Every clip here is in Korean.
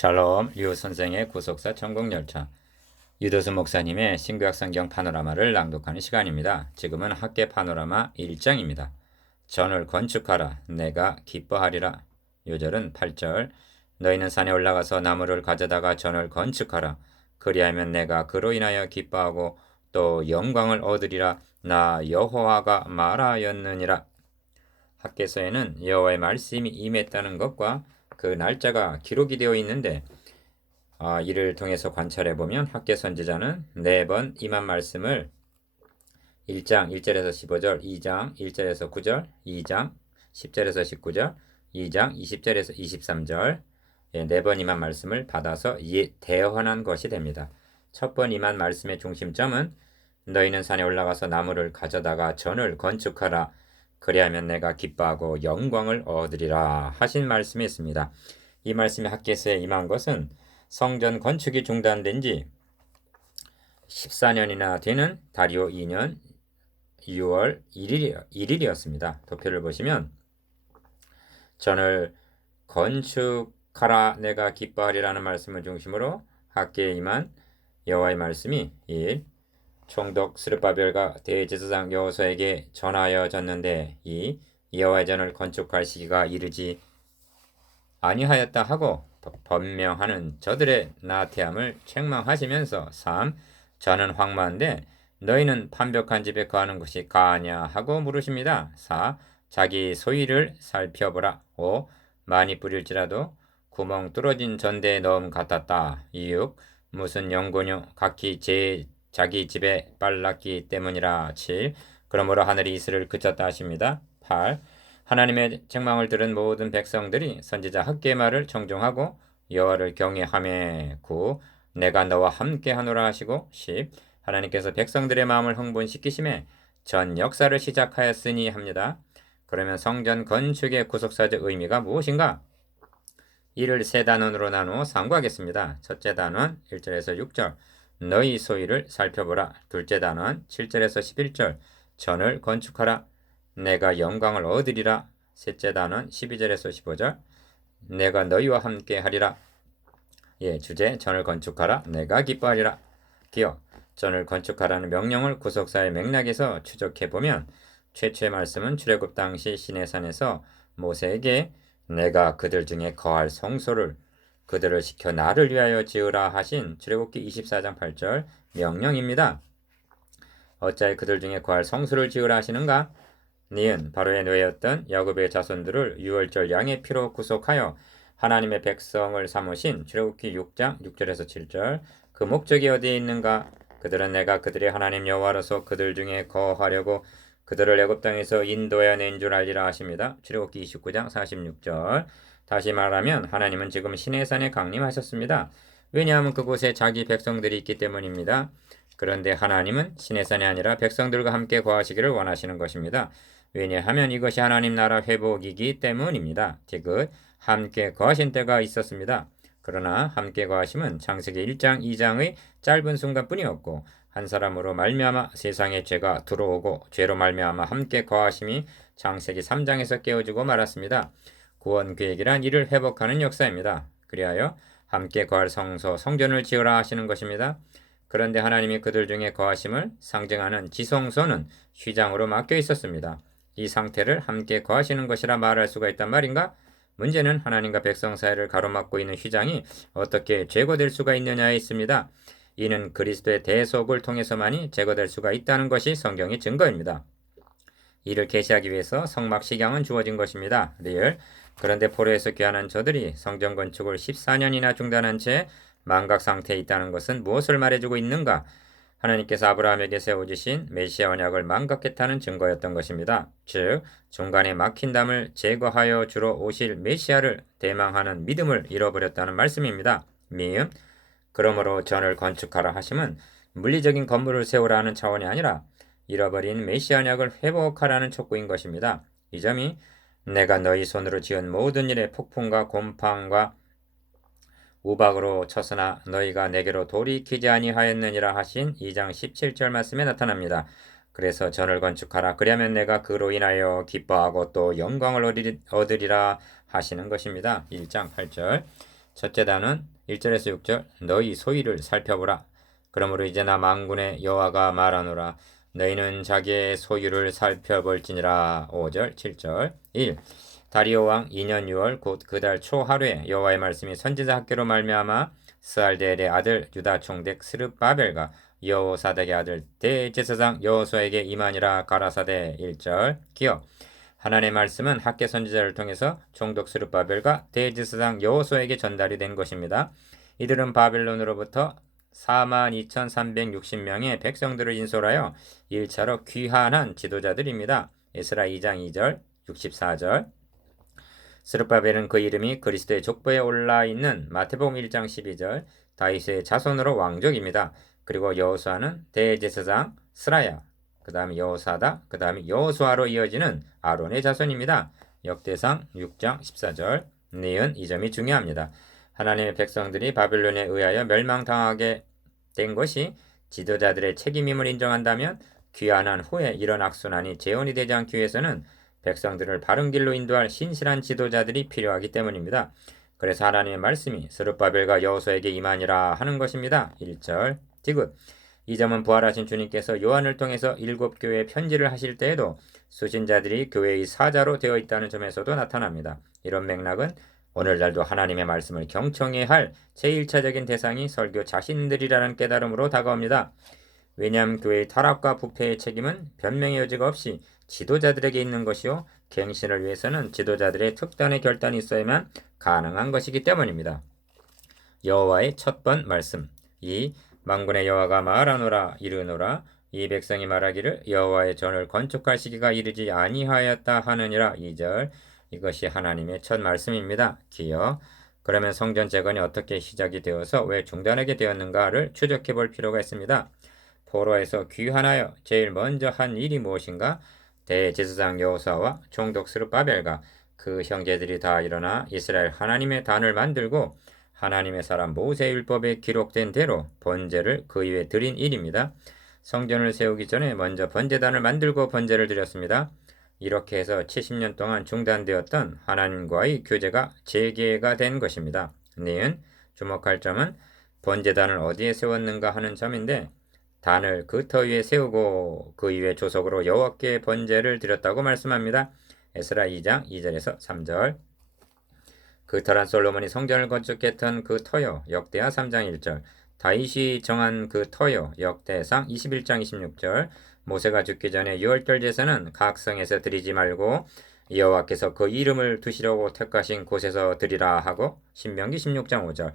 샬롬, 류 선생의 구속사 천국열차. 유도수 목사님의 신구약 성경 파노라마를 낭독하는 시간입니다. 지금은 학계 파노라마 1장입니다. 전을 건축하라, 내가 기뻐하리라. 요절은 8절. 너희는 산에 올라가서 나무를 가져다가 전을 건축하라. 그리하면 내가 그로 인하여 기뻐하고 또 영광을 얻으리라. 나 여호와가 말하였느니라. 학계서에는 여호와의 말씀이 임했다는 것과 그 날짜가 기록이 되어 있는데 이를 통해서 관찰해 보면 학계 선지자는 4번 임한 말씀을 1장 1절에서 15절, 2장 1절에서 9절, 2장 10절에서 19절, 2장 20절에서 23절 4번 임한 말씀을 받아서 대언한 것이 됩니다. 첫 번 임한 말씀의 중심점은 너희는 산에 올라가서 나무를 가져다가 전을 건축하라. 그리하면 내가 기뻐하고 영광을 얻으리라 하신 말씀이 있습니다. 이 말씀이 학계서에 임한 것은 성전 건축이 중단된 지 14년이나 되는 다리오 2년 6월 1일이었습니다. 도표를 보시면 전을 건축하라 내가 기뻐하리라는 말씀을 중심으로 학계에 임한 여호와의 말씀이 1. 총독 스룹바벨과 대제사장 여호수아에게 전하여졌는데 이 여호와의 전을 건축할 시기가 이르지 아니하였다 하고 번명하는 저들의 나태함을 책망하시면서 3. 저는 황무한데 너희는 판벽한 집에 거하는 것이 가하냐 하고 물으십니다. 4. 자기 소위를 살펴보라. 5. 많이 뿌릴지라도 구멍 뚫어진 전대에 넣음 같았다. 6. 무슨 연고뇨 각기 자기 집에 빨랐기 때문이라. 7. 그러므로 하늘이 이슬을 그쳤다 하십니다. 8. 하나님의 책망을 들은 모든 백성들이 선지자 학계의 말을 청종하고 여호와를 경외하며. 9. 내가 너와 함께 하노라 하시고. 10. 하나님께서 백성들의 마음을 흥분시키심에 전 역사를 시작하였으니 합니다. 그러면 성전 건축의 구속사적 의미가 무엇인가? 이를 세 단원으로 나누어 상고하겠습니다. 첫째 단원 1절에서 6절 너희 소위를 살펴보라. 둘째 단원 7절에서 11절 전을 건축하라. 내가 영광을 얻으리라. 셋째 단원 12절에서 15절 내가 너희와 함께 하리라. 주제 전을 건축하라. 내가 기뻐하리라. 기억 전을 건축하라는 명령을 구속사의 맥락에서 추적해보면 최초의 말씀은 출애굽 당시 시내산에서 모세에게 내가 그들 중에 거할 성소를 그들을 시켜 나를 위하여 지으라 하신 출애굽기 24장 8절 명령입니다. 어찌하여 그들 중에 거할 성소를 지으라 하시는가? 니은 바로의 노예였던 야곱의 자손들을 유월절 양의 피로 구속하여 하나님의 백성을 삼으신 출애굽기 6장 6절에서 7절 그 목적이 어디에 있는가? 그들은 내가 그들의 하나님 여호와로서 그들 중에 거하려고 그들을 애굽 땅에서 인도해낸 줄 알리라 하십니다. 출애굽기 29장 46절 다시 말하면 하나님은 지금 시내산에 강림하셨습니다. 왜냐하면 그곳에 자기 백성들이 있기 때문입니다. 그런데 하나님은 시내산이 아니라 백성들과 함께 거하시기를 원하시는 것입니다. 왜냐하면 이것이 하나님 나라 회복이기 때문입니다. 디귿 함께 거하신 때가 있었습니다. 그러나 함께 거하심은 창세기 1장 2장의 짧은 순간뿐이었고 한 사람으로 말미암아 세상에 죄가 들어오고 죄로 말미암아 함께 거하심이 창세기 3장에서 깨어지고 말았습니다. 구원 계획이란 이를 회복하는 역사입니다. 그리하여 함께 거할 성전을 지으라 하시는 것입니다. 그런데 하나님이 그들 중에 거하심을 상징하는 지성소는 휘장으로 막혀 있었습니다. 이 상태를 함께 거하시는 것이라 말할 수가 있단 말인가? 문제는 하나님과 백성 사이를 가로막고 있는 휘장이 어떻게 제거될 수가 있느냐에 있습니다. 이는 그리스도의 대속을 통해서만이 제거될 수가 있다는 것이 성경의 증거입니다. 이를 계시하기 위해서 성막시경은 주어진 것입니다. 리얼. 그런데 포로에서 귀환한 저들이 성전 건축을 14년이나 중단한 채 망각 상태에 있다는 것은 무엇을 말해주고 있는가? 하나님께서 아브라함에게 세워주신 메시아 언약을 망각했다는 증거였던 것입니다. 즉 중간에 막힌 담을 제거하여 주러 오실 메시아를 대망하는 믿음을 잃어버렸다는 말씀입니다. 미음 그러므로 전을 건축하라 하심은 물리적인 건물을 세우라는 차원이 아니라 잃어버린 메시아 언약을 회복하라는 촉구인 것입니다. 이 점이 내가 너희 손으로 지은 모든 일에 폭풍과 곰팡과 우박으로 쳤으나 너희가 내게로 돌이키지 아니하였느니라 하신 2장 17절 말씀에 나타납니다. 그래서 전을 건축하라. 그리하면 내가 그로 인하여 기뻐하고 또 영광을 얻으리라 하시는 것입니다. 1장 8절 첫째 단은 1절에서 6절 너희 소위를 살펴보라. 그러므로 이제 나 만군의 여호와가 말하노라. 너희는 자기의 소유를 살펴볼지니라. 5절 7절 1. 다리오 왕 2년 6월 곧 그 달 초 하루에 여호와의 말씀이 선지자 학개로 말미암아 스알데엘의 아들 유다 총독 스룹바벨과 여호사닥의 아들 대제사장 여호수아에게 임하니라. 가라사대 1절 기억. 하나님의 말씀은 학개 선지자를 통해서 총독 스룹바벨과 대제사장 여호수아에게 전달이 된 것입니다. 이들은 바벨론으로부터 42,360명의 백성들을 인솔하여 1차로 귀환한 지도자들입니다. 에스라 2장 2절 64절. 스룹바벨은 그 이름이 그리스도의 족보에 올라 있는 마태복음 1장 12절 다윗의 자손으로 왕족입니다. 그리고 여호수아는 대제사장 스라야, 그 다음에 여호사다, 그 다음에 여호수아로 이어지는 아론의 자손입니다. 역대상 6장 14절. 니은 이 점이 중요합니다. 하나님의 백성들이 바벨론에 의하여 멸망당하게 된 것이 지도자들의 책임임을 인정한다면 귀환한 후에 이런 악순환이 재현이 되지 않기 위해서는 백성들을 바른 길로 인도할 신실한 지도자들이 필요하기 때문입니다. 그래서 하나님의 말씀이 스룹바벨과 여호수아에게 임하니라 하는 것입니다. 1절 디귿. 이 점은 부활하신 주님께서 요한을 통해서 7교회에 편지를 하실 때에도 수신자들이 교회의 사자로 되어 있다는 점에서도 나타납니다. 이런 맥락은 오늘날도 하나님의 말씀을 경청해야 할 제1차적인 대상이 설교 자신들이라는 깨달음으로 다가옵니다. 왜냐하면 교회의 타락과 부패의 책임은 변명의 여지가 없이 지도자들에게 있는 것이요 갱신을 위해서는 지도자들의 특단의 결단이 있어야만 가능한 것이기 때문입니다. 여호와의 첫 번 말씀. 2. 만군의 여호와가 말하노라 이르노라. 이 백성이 말하기를 여호와의 전을 건축할 시기가 이르지 아니하였다 하느니라. 2절. 이것이 하나님의 첫 말씀입니다. 기여. 그러면 성전 재건이 어떻게 시작이 되어서 왜 중단하게 되었는가를 추적해 볼 필요가 있습니다. 포로에서 귀환하여 제일 먼저 한 일이 무엇인가? 대제사장 여호수아와 총독 스룹바벨과 그 형제들이 다 일어나 이스라엘 하나님의 단을 만들고 하나님의 사람 모세 율법에 기록된 대로 번제를 그 위에 드린 일입니다. 성전을 세우기 전에 먼저 번제단을 만들고 번제를 드렸습니다. 이렇게 해서 70년 동안 중단되었던 하나님과의 교제가 재개가 된 것입니다. 니은 주목할 점은 번제단을 어디에 세웠는가 하는 점인데 단을 그 터 위에 세우고 그 위에 조석으로 여호와께 번제를 드렸다고 말씀합니다. 에스라 2장 2절에서 3절. 그 터란 솔로몬이 성전을 건축했던 그 터요. 역대하 3장 1절. 다윗이 정한 그 터요. 역대상 21장 26절. 모세가 죽기 전에 유월절 제사는 각 성에서 드리지 말고 여호와께서 그 이름을 두시려고 택하신 곳에서 드리라 하고 신명기 16장 5절.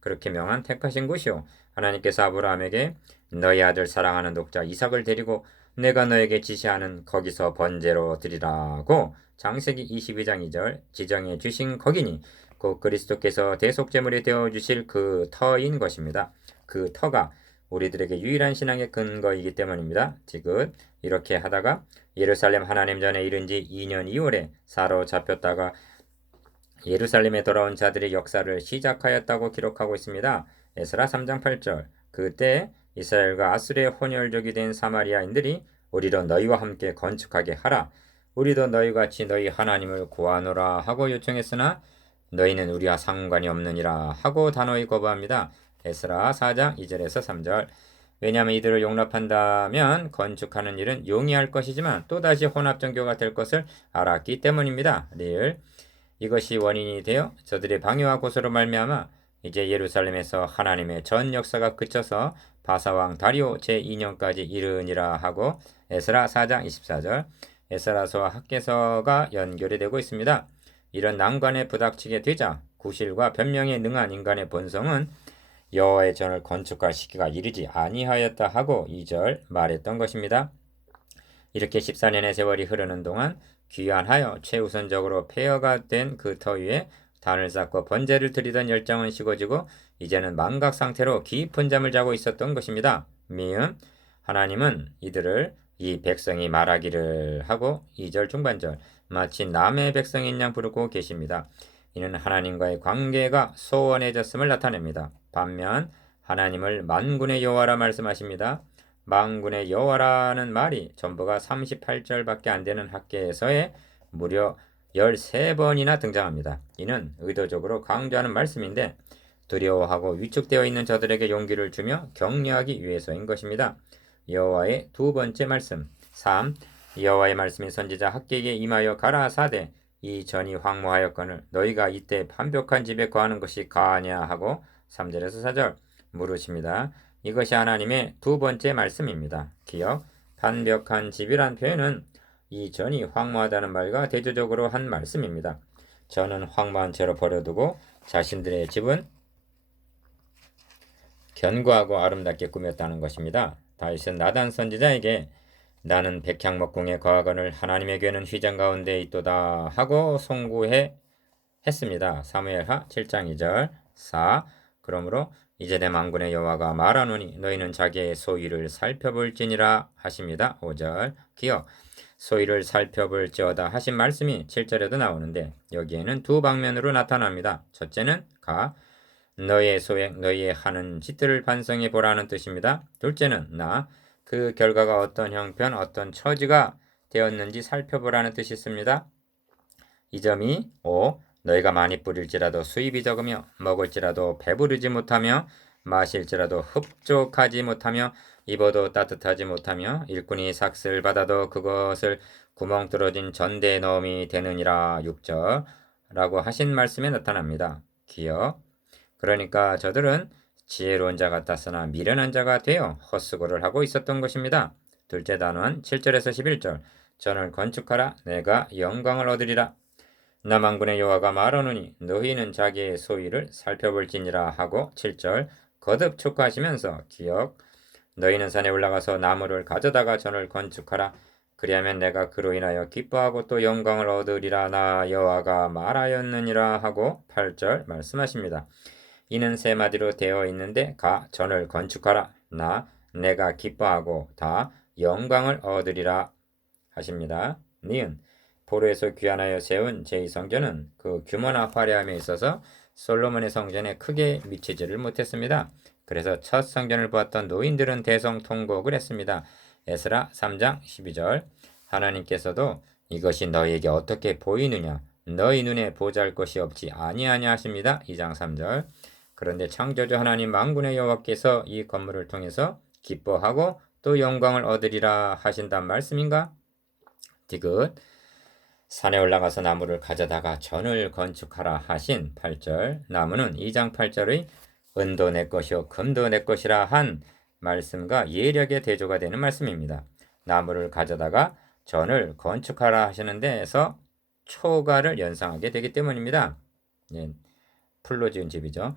그렇게 명한 택하신 곳이요. 하나님께서 아브라함에게 너희 아들 사랑하는 독자 이삭을 데리고 내가 너에게 지시하는 거기서 번제로 드리라고 창세기 22장 2절 지정해 주신 거기니 곧 그리스도께서 대속제물이 되어 주실 그 터인 것입니다. 그 터가 우리들에게 유일한 신앙의 근거이기 때문입니다. 지금 이렇게 하다가 예루살렘 하나님 전에 이른 지 2년 2월에 사로잡혔다가 예루살렘에 돌아온 자들의 역사를 시작하였다고 기록하고 있습니다. 에스라 3장 8절. 그때 이스라엘과 아수르의 혼혈족이 된 사마리아인들이 우리도 너희와 함께 건축하게 하라. 우리도 너희 같이 너희 하나님을 구하노라 하고 요청했으나 너희는 우리와 상관이 없느니라 하고 단호히 거부합니다. 에스라 4장 2절에서 3절. 왜냐하면 이들을 용납한다면 건축하는 일은 용이할 것이지만 또다시 혼합종교가 될 것을 알았기 때문입니다. 이것이 원인이 되어 저들의 방해와 고소로 말미암아 이제 예루살렘에서 하나님의 전 역사가 그쳐서 바사왕 다리오 제2년까지 이르니라 하고 에스라 4장 24절. 에스라서와 학개서가 연결이 되고 있습니다. 이런 난관에 부닥치게 되자 구실과 변명에 능한 인간의 본성은 여호와의 전을 건축할 시기가 이르지 아니하였다 하고 2절 말했던 것입니다. 이렇게 14년의 세월이 흐르는 동안 귀환하여 최우선적으로 폐허가 된 그 터 위에 단을 쌓고 번제를 드리던 열정은 식어지고 이제는 망각 상태로 깊은 잠을 자고 있었던 것입니다. 하나님은 이들을 이 백성이 말하기를 하고 2절 중반절 마치 남의 백성인 양 부르고 계십니다. 이는 하나님과의 관계가 소원해졌음을 나타냅니다. 반면 하나님을 만군의 여호와라 말씀하십니다. 만군의 여호와라는 말이 전부가 38절밖에 안 되는 학계에서의 무려 13번이나 등장합니다. 이는 의도적으로 강조하는 말씀인데 두려워하고 위축되어 있는 저들에게 용기를 주며 격려하기 위해서인 것입니다. 여호와의 두 번째 말씀 3. 여호와의 말씀이 선지자 학개에게 임하여 가라사대 이 전이 황무하였거늘 너희가 이때 반벽한 집에 거하는 것이 가하냐 하고 3절에서 4절 물으십니다. 이것이 하나님의 두 번째 말씀입니다. 기억 반벽한 집이란 표현은 이 전이 황무하다는 말과 대조적으로 한 말씀입니다. 전은 황무한 채로 버려두고 자신들의 집은 견고하고 아름답게 꾸몄다는 것입니다. 다윗은 나단 선지자에게 나는 백향목궁에 거하거늘 하나님의 궤는 휘장 가운데 있도다 하고 송구해 했습니다. 사무엘하 7장 2절 4. 그러므로 이제 내 만군의 여호와가 말하노니 너희는 자기의 소유를 살펴볼지니라 하십니다. 5절 기억 소유를 살펴볼지어다 하신 말씀이 7절에도 나오는데 여기에는 두 방면으로 나타납니다. 첫째는 가 너희의 소액 너희의 하는 짓들을 반성해 보라는 뜻입니다. 둘째는 나 그 결과가 어떤 형편 어떤 처지가 되었는지 살펴보라는 뜻이 있습니다. 이 점이 5. 너희가 많이 뿌릴지라도 수입이 적으며 먹을지라도 배부르지 못하며 마실지라도 흡족하지 못하며 입어도 따뜻하지 못하며 일꾼이 삭슬 받아도 그것을 구멍 뚫어진 전대에 넣음이 되느니라 6절 라고 하신 말씀에 나타납니다. 기억 그러니까 저들은 지혜로운 자 같았으나 미련한 자가 되어 헛수고를 하고 있었던 것입니다. 둘째 단원 7절에서 11절 전을 건축하라 내가 영광을 얻으리라 남한군의 여호와가 말하노니 너희는 자기의 소유를 살펴볼지니라 하고 7절 거듭 촉구하시면서 기억 너희는 산에 올라가서 나무를 가져다가 전을 건축하라 그리하면 내가 그로 인하여 기뻐하고 또 영광을 얻으리라 나 여호와가 말하였느니라 하고 8절 말씀하십니다. 이는 세 마디로 되어 있는데 가 전을 건축하라 나 내가 기뻐하고 다 영광을 얻으리라 하십니다. 니은 포로에서 귀환하여 세운 제2성전은 그 규모나 화려함에 있어서 솔로몬의 성전에 크게 미치지를 못했습니다. 그래서 첫 성전을 보았던 노인들은 대성통곡을 했습니다. 에스라 3장 12절 하나님께서도 이것이 너희에게 어떻게 보이느냐 너희 눈에 보잘것이 없지 아니하냐 하십니다. 2장 3절 그런데 창조주 하나님 만군의 여호와께서 이 건물을 통해서 기뻐하고 또 영광을 얻으리라 하신단 말씀인가? 디귿 산에 올라가서 나무를 가져다가 전을 건축하라 하신 8절 나무는 2장 8절의 은도 내 것이요 금도 내 것이라 한 말씀과 예력의 대조가 되는 말씀입니다. 나무를 가져다가 전을 건축하라 하시는 데에서 초가를 연상하게 되기 때문입니다. 예, 풀로 지은 집이죠.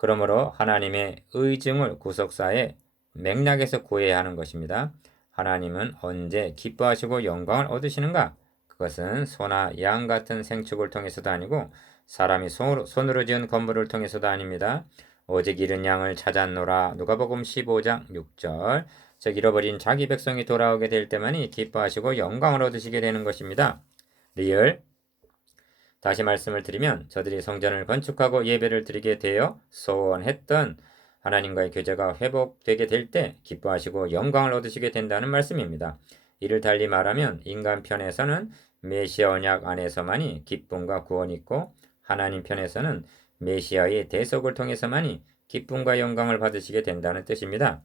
그러므로 하나님의 의증을 구속사의 맥락에서 구해야 하는 것입니다. 하나님은 언제 기뻐하시고 영광을 얻으시는가? 그것은 소나 양 같은 생축을 통해서도 아니고 사람이 손으로 지은 건물을 통해서도 아닙니다. 오직 잃은 양을 찾았노라 누가복음 15장 6절 즉 잃어버린 자기 백성이 돌아오게 될 때만이 기뻐하시고 영광을 얻으시게 되는 것입니다. 리얼 다시 말씀을 드리면 저들이 성전을 건축하고 예배를 드리게 되어 소원했던 하나님과의 교제가 회복되게 될 때 기뻐하시고 영광을 얻으시게 된다는 말씀입니다. 이를 달리 말하면 인간 편에서는 메시아 언약 안에서만이 기쁨과 구원이 있고 하나님 편에서는 메시아의 대속을 통해서만이 기쁨과 영광을 받으시게 된다는 뜻입니다.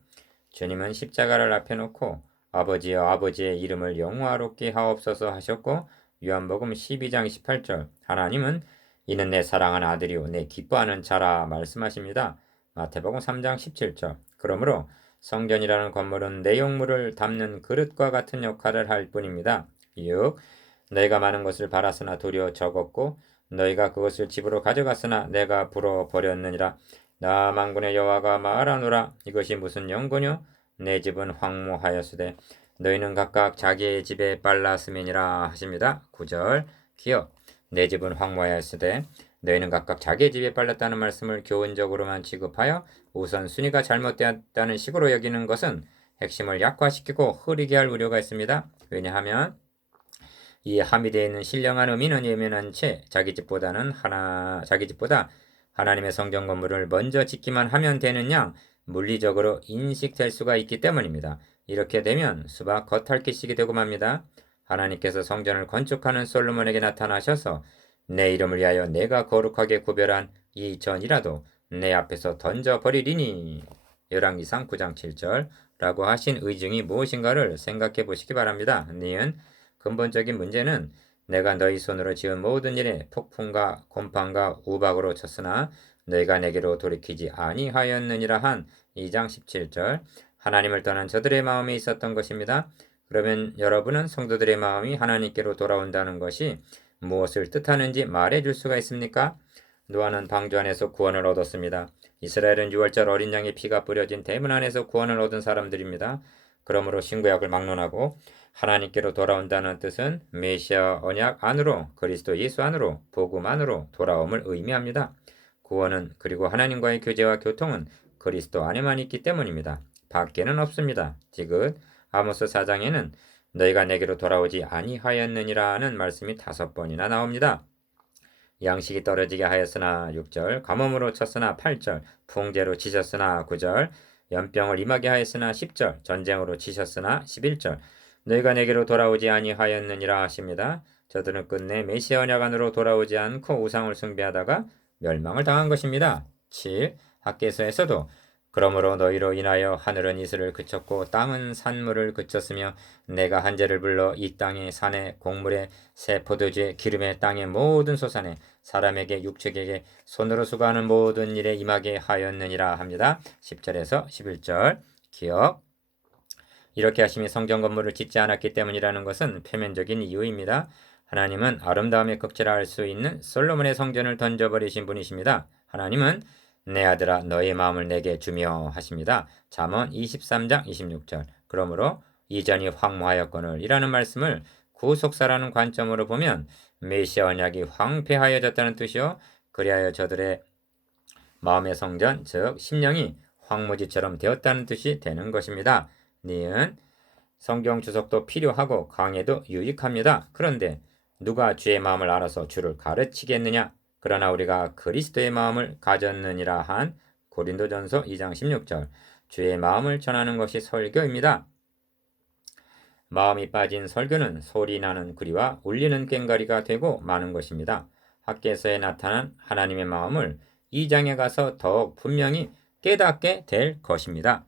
주님은 십자가를 앞에 놓고 아버지여 아버지의 이름을 영화롭게 하옵소서 하셨고 요한복음 12장 18절 하나님은 이는 내 사랑하는 아들이요 내 기뻐하는 자라 말씀하십니다. 마태복음 3장 17절 그러므로 성전이라는 건물은 내용물을 담는 그릇과 같은 역할을 할 뿐입니다. 6. 너희가 많은 것을 바랐으나 도리어 적었고 너희가 그것을 집으로 가져갔으나 내가 불어버렸느니라. 나 만군의 여호와가 말하노라. 이것이 무슨 영고뇨? 내 집은 황무하였으되 너희는 각각 자기의 집에 빨랐음이니라 하십니다. 9절 기억 내 집은 황무하였으되 너희는 각각 자기의 집에 빨랐다는 말씀을 교훈적으로만 취급하여 우선순위가 잘못되었다는 식으로 여기는 것은 핵심을 약화시키고 흐리게 할 우려가 있습니다. 왜냐하면 이 함의되어 있는 신령한 의미는 예면한 채 자기 집보다 하나님의 성전 건물을 먼저 짓기만 하면 되는 양 물리적으로 인식될 수가 있기 때문입니다. 이렇게 되면 수박 겉핥기식이 되고 맙니다. 하나님께서 성전을 건축하는 솔로몬에게 나타나셔서 내 이름을 위하여 내가 거룩하게 구별한 이 전이라도 내 앞에서 던져버리리니 열왕기상 9장 7절라고 하신 의중이 무엇인가를 생각해 보시기 바랍니다. 니은 근본적인 문제는 내가 너희 손으로 지은 모든 일에 폭풍과 곰팡과 우박으로 쳤으나 너희가 내게로 돌이키지 아니하였느니라 한 2장 17절 하나님을 떠난 저들의 마음에 있었던 것입니다. 그러면 여러분은 성도들의 마음이 하나님께로 돌아온다는 것이 무엇을 뜻하는지 말해 줄 수가 있습니까? 노아는 방주 안에서 구원을 얻었습니다. 이스라엘은 유월절 어린 양의 피가 뿌려진 대문 안에서 구원을 얻은 사람들입니다. 그러므로 신구약을 막론하고 하나님께로 돌아온다는 뜻은 메시아 언약 안으로 그리스도 예수 안으로 복음 안으로 돌아옴을 의미합니다. 구원은 그리고 하나님과의 교제와 교통은 그리스도 안에만 있기 때문입니다. 밖에는 없습니다. 디귿 아모스 4장에는 너희가 내게로 돌아오지 아니하였느니라는 말씀이 5번이나 나옵니다. 양식이 떨어지게 하였으나 6절, 가뭄으로 쳤으나 8절, 풍제로 치셨으나 9절, 연병을 임하게 하였으나 10절, 전쟁으로 치셨으나 11절, 너희가 내게로 돌아오지 아니하였느니라 하십니다. 저들은 끝내 메시아 언약 안으로 돌아오지 않고 우상을 숭배하다가 멸망을 당한 것입니다. 7. 학개서에서도 그러므로 너희로 인하여 하늘은 이슬을 그쳤고 땅은 산물을 그쳤으며 내가 한재를 불러 이 땅의 산에 곡물에 새 포도주에 기름에 땅의 모든 소산에 사람에게 육축에게 손으로 수고하는 모든 일에 임하게 하였느니라 합니다. 10절에서 11절 기억 이렇게 하심이 성전 건물을 짓지 않았기 때문이라는 것은 표면적인 이유입니다. 하나님은 아름다움에 극절할 수 있는 솔로몬의 성전을 던져버리신 분이십니다. 하나님은 내 아들아 너의 마음을 내게 주며 하십니다. 잠언 23장 26절 그러므로 이전이 황무하였거늘 이라는 말씀을 구속사라는 관점으로 보면 메시아 언약이 황폐하여졌다는 뜻이요 그리하여 저들의 마음의 성전 즉 심령이 황무지처럼 되었다는 뜻이 되는 것입니다. 니은 성경 주석도 필요하고 강해도 유익합니다. 그런데 누가 주의 마음을 알아서 주를 가르치겠느냐? 그러나 우리가 그리스도의 마음을 가졌느니라 한 고린도전서 2장 16절 주의 마음을 전하는 것이 설교입니다. 마음이 빠진 설교는 소리나는 구리와 울리는 꽹과리가 되고 마는 것입니다. 학개서에 나타난 하나님의 마음을 2장에 가서 더욱 분명히 깨닫게 될 것입니다.